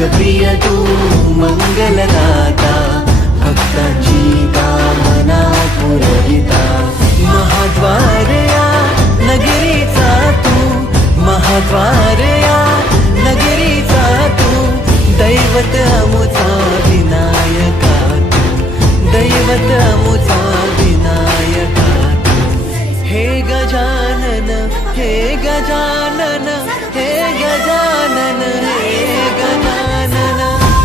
लोकप्रिय तू मंगलदाता, भक्तांची कामना पुरविता। महाद्वार या नगरीचा तू, महाद्वार या नगरीचा तू, दैवत अमुचा विनायका तू, दैवत अमुचा विनायका तू। हे गजानन, हे गजानन, हे गजानन, हे गजानन,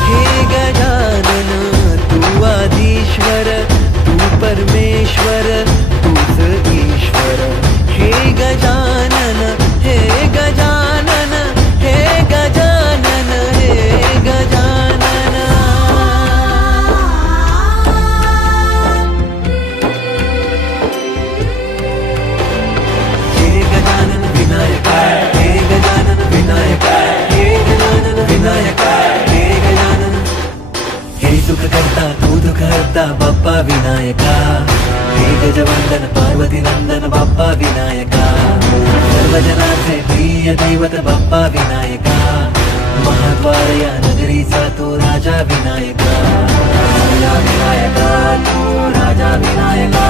हे गजानन, तू आदिश्वर, तू परमेश्वर, तूच ईश्वर। हे गजानन, हे गजानन, हे गजानन, हे गजानन। हे गजानन विनायका, हे गजानन विनायका, हे गजानन विनायका, हे गजानन। हे सुख करता तू दुःख हरता बाप्पा विनायका, हे गजवंदन पार्वती नंदन बाप्पा विनायका, सर्वजनाचे प्रिय दैवत बाप्पा विनायका। महाद्वार या नगरीचा तू राजा विनायका, राजा विनायका तू राजा विनायका,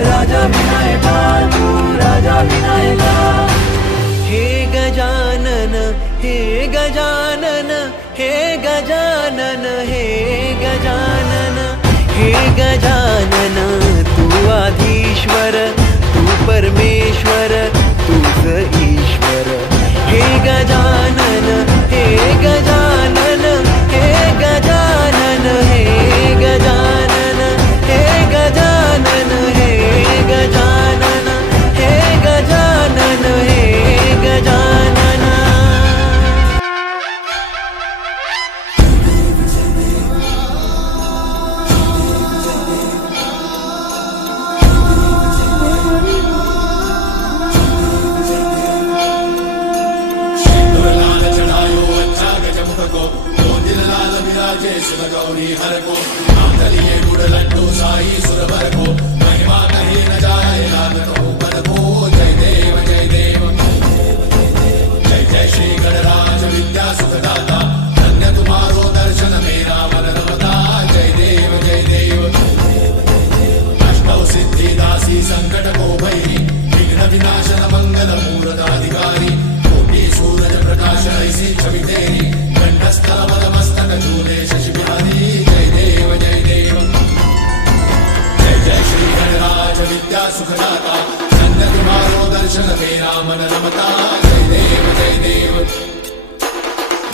राजा विनायका तू राजा विनायका। हे गजानन, हे गजानन, हे गजानन, हे गजानन, हे गजानन, तू आदिश्वर, तू परमेश्वर, तूच ईश्वर। हे गजानन, हे गजानन, हे गजानन, हे गजानन, हे गजानन, हे गजानन, हे गजानन, हे गजानन। गौरी हर को मातलिए गुड़ लड्डू साई सुरभर को, महिमा कहीं न जाए लागत हो पर को। जय देव जय देव, जय जय श्री गणराज विद्या सुखदाता, धन्य तुम्हारो दर्शन मेरा मन रमता। जय देव जय देव, अष्टौ सिद्धि दासी संकट को भैरी, विघ्न विनाशन मंगल मूर्धाधिकारी। कोटि सूरज प्रकाश ऐसी छवि तेरी, कंठस्थल मद मस्तक झूले शशि बिहारी। जय देव जय देव, जय जय श्री गणराज विद्या सुखदाता, धन्य तुम्हारो दर्शन मेरा मन रमता। जय देव जय देव,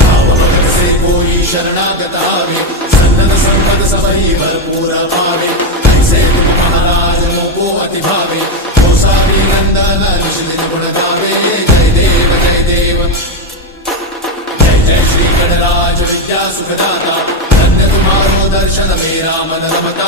भाव भगत से कोई शरणागत आवे, सन्नत संपद सबही भरपूर पावे। ऐसे तुम महाराज मोको अति भावे, गोसावी नंदन निशिदिन गुण गावे। जय देव जय देव, जय श्री गणराज विद्या सुखदाता, धन्य तुम्हारो दर्शन मेरा मन रमता।